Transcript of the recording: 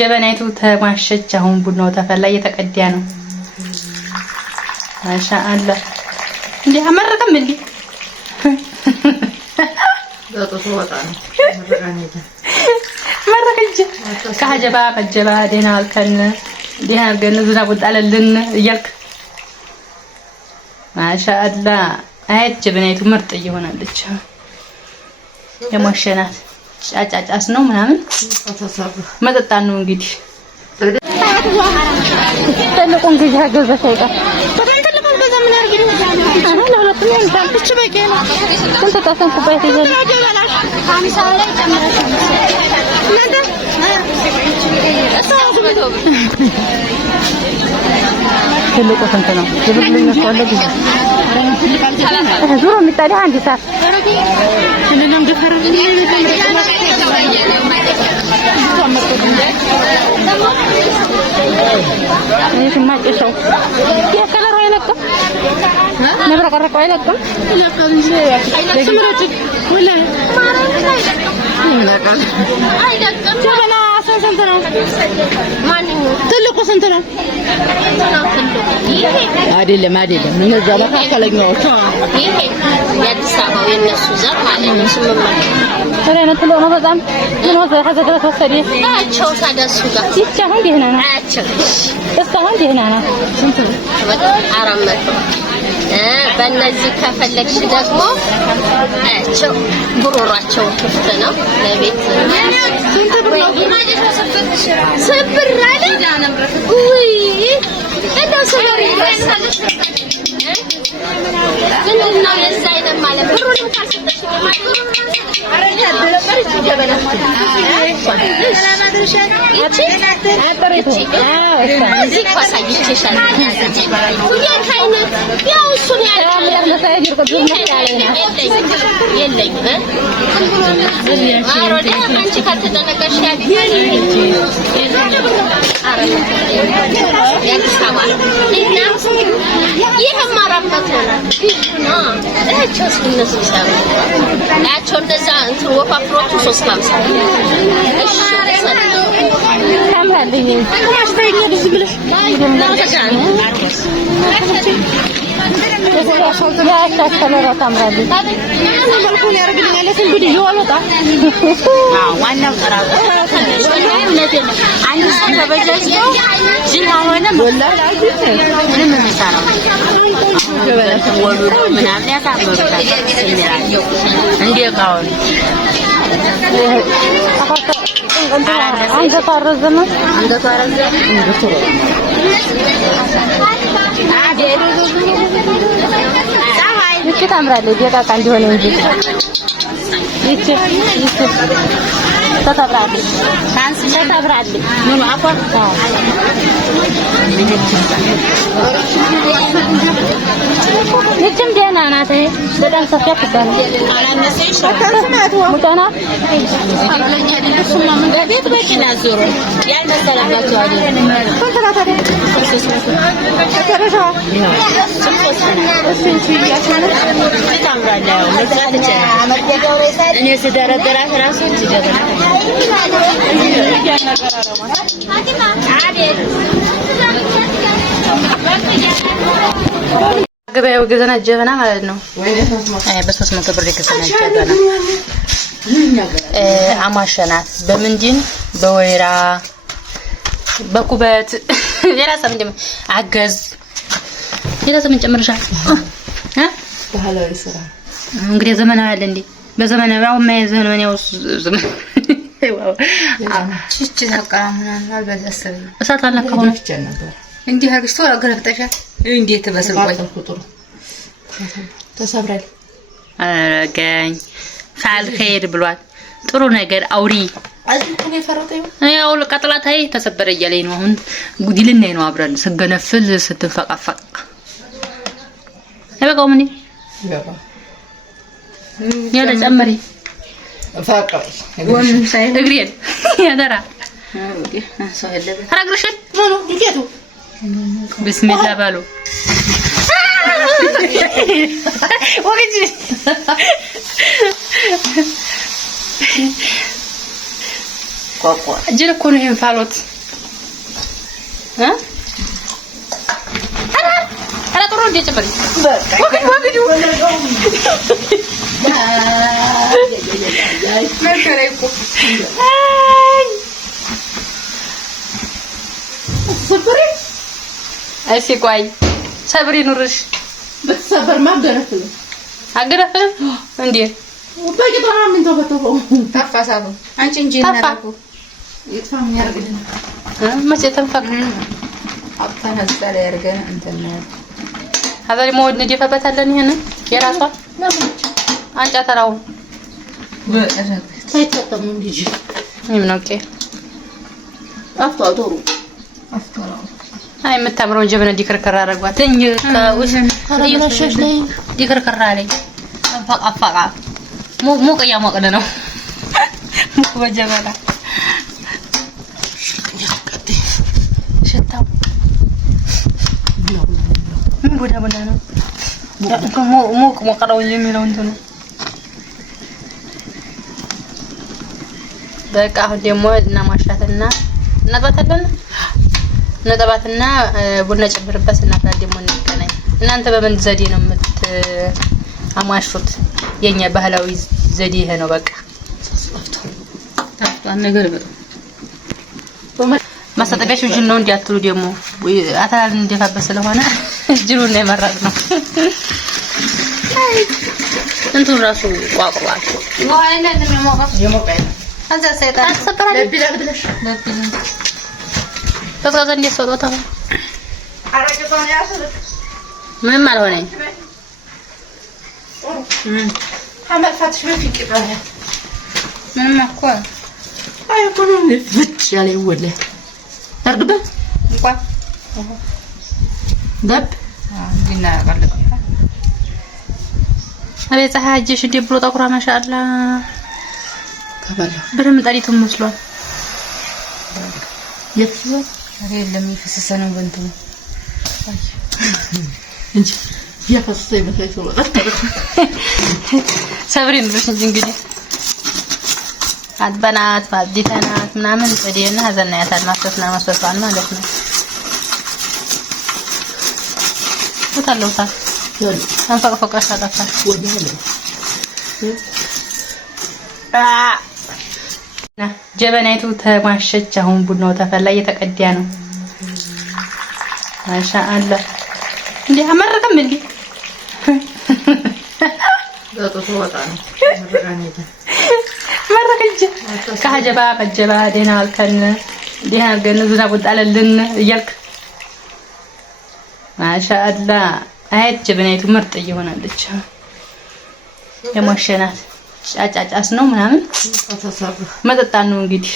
ጀበናይቱ ተማሸች። አሁን ቡናው ተፈላ እየተቀዳ ነው። ማሻአላ እንዴ አመረቀም እንዴ መረቀኝ ከሀጀባ ከጀባ ደህና አልከን ደህና ገን ዝናብ ወጣለልን እያልክ ማሻአላ አያት ጀበናይቱ ምርጥ እየሆነለች የሞሸናት ጫጫጫስ ነው ምናምን መጠጣን ነው እንግዲህ ተለቆን ግዛ ገዘፈ ይቀር ተለቆን በዛ ምን አርግኝ ለሁለቱም እንታል ብቻ በቂ ነው እንት ተጣፈን ኩባይት ይዘል 50 ላይ ጨምረሽ እናንተ ተለቆ ስንት ነው ይብልኝ ነው አለኝ ዙሮ የሚጣዳ አንድ ሰዓት ስለለም ደፈረኝ يسمع إيشو يا كلام رايلكم نبرة قرق رايلكم لا كم شيء سمرت ولا شوف أنا أصلا سنتنا تلقوا سنتنا عادي ما عادي من الزلمة كلامه يا تسابق الناس وزار ما علينا سمو ما أنا تلو ما بدأم من وزار حاجة كذا توصلي شو هذا السوق يتشاهد هنا تستهون هنا سنتنا አራመጡ በእነዚህ ከፈለግሽ ደግሞ አያቸው ጉሮሯቸው ክፍት ነው ለቤት ሰብር አለ ውይ እንደው ሰብር ይመስልሽ ምንድነው የዛ አይነት ማለት ብሩንም ካልሰጠሽ ማለት አረኛ ደረበርሽ ጀበና ሰላም አድርሻት አጥሪቱ እዚህ ኳሳይቼሻል ሁለት አይነት ያው እሱን ያለው ለሳይጅር ከብር መጣለና የለኝ አሮዴ አንቺ ከተጠነቀሽ ያልሳባል እና ይሄም አራመት ነው እቸው እነሱ ሰው ያቸው እንደዛ እንትን ወፋፍሮቱ 350 እሺ ታምራለኝ ማስተኛ ልጅ ብለሽ ነው ተጫነ ዋናው ተራራ አንድ ሰው ተበጃጅቶ ጅማ ሆነ ምንም የሚሰራው ወሉ ምናምን ያሳምሩታል እንዴካውን አንተ ታረዘመ ይቺ ታምራለች ደቃቃ እንዲሆነ እንጂ ይቺ ተታብራለች ታንስ ተታብራለች ምን አቋም ይቺም ደህና ናት በጣም ሰፊ ትባላለች አላነሰሽ ሙታና አብለኛ አይደለሽም ምን ቤት በቂና ዞሮ ያልመሰላችሁ አይደል ኮንትራታ ተከረሻ እኔ ስደረደራት ራሱ ገበያው ገዘና ጀበና ማለት ነው በ300 ብር ገዘና ጀበና አማሸናት በምንድን በወይራ በኩበት የራስ ምንድን አገዝ የራስ ምን ጨምርሻል ባህላዊ ስራ እንግዲህ ዘመናዊ አለ እንዴ በዘመናዊው ማይዘን ነው ያው ዘመን ዋው እቺ ተቃራሙና አልበዛሰብ እሳት አልነካው ነው ነበር እንዴ አርግስቶ አገረፍጠሻል እንዴት በስልቆይ ቁጥሩ ተሰብራል አረጋኝ ፋል ኸይር ብሏል ጥሩ ነገር አውሪ አዝኩኝ ፈረጠው ያው ለቀጥላታይ ተሰበረ እያለኝ ነው አሁን ጉዲልና ነው አብረን ስገነፍል ስትፈቃፈቅ አይበቃው ምን ይበቃ ያለ ጨምሪ ፈቃው ወን ሳይ እግሬን ያደራ ኦኬ ሰው ያለ አራግርሽን ነው ዲቴቱ ቢስሚላህ ባሉ ወግጂ ቋቋ እጅል እኮ ነው ይሄን ፋሎት አራ ጥሩ እንደ ጨበሪ ወግዱ መከረይኩ ሰብሪ እሺ ቆይ ሰብሪ ኑርሽ በተሰበር ማገረፍል አገረፍል እንዴ ወጣቂቷ ምን ተበተፈው ታፋሳቡ አንቺ እንጂ እናረቁ ይጥፋም ያርግልን መቼ ተንፈቅ አጣና ዘለ ያርገና እንተና ሀዛሪ ሞድ ንዲፈበታለን ይሄን የራሷ አንጫ ተራው ታይተተም እንጂ ምን ኦኬ አፍቷቶሩ አይ የምታምረው ጀበና ዲከርከራ አረጋት እንጂ ከውሽ ታረጋሽሽ ላይ ዲከርከራ ላይ አፋቃ ሞቅ ያሞቀደ ነው ሞቅ በጀበና ሸታው ምን ጉዳ በላ ነው ሞቅ ነው የሚለው እንት ነው በቃ አሁን ደግሞ እናማሻትና ነጠባትና ቡና ጨምርበት እና ደግሞ እንገናኝ። እናንተ በምን ዘዴ ነው አማሹት? የኛ ባህላዊ ዘዴ ይሄ ነው። በቃ ታፍቷን ነገር ማስተጠቢያሽ ጅል ነው እንዲያትሉ ደግሞ አታላል እንደፋበስ ስለሆነ ጅሉን ነው የመረጥ ነው። እንቱ ራሱ ቋቋል ነው አይነት ነው የሞቀው አንተ ሰይጣን ተሰበራለ ለብለሽ ተዛዛ እንደሰው ታው አረጋውን ያሰለ ምንም አልሆነኝ አመፋትሽ በፊት ይባላል ምንም እኮ አይቆንም ፍጭ ያለ ይወለ ታርግበት እንኳን ደብ ግና ያቀልቀ አቤት ፀሐይሽ እንደ ብሎ ጠቁራ ማሻአላ ተበላ ብርም ጠሪቱም መስሏል የትይው አይደለም ይፈሰሰ ነው በእንቱ እንጂ ያፈሰሰ ይመስላል ሰው ሰብሪን ብለሽ እንግዲህ አጥበናት ባዲተናት ምናምን ወዲና ሀዘናያታል ማስተስና ማስተስዋን ማለት ነው ወታለውታ አንፈቅፈቀሽ አጣፋ ወዲያለ ጀበናይቱ ተማሸች። አሁን ቡናው ተፈላ እየተቀዳ ነው። ማሻአላ እንዴ አመረቀም እንዴ ዳቶ ወጣ ነው መረቀኝ ከሀጀባ ቀጀባ ደህና አልከን ደህና ገነዙና ወጣለልን እያልክ ማሻአላ አይ ጀበናይቱ ምርጥ እየሆነለች የሞሸናት ጫጫጫስ ነው ምናምን መጠጣን ነው እንግዲህ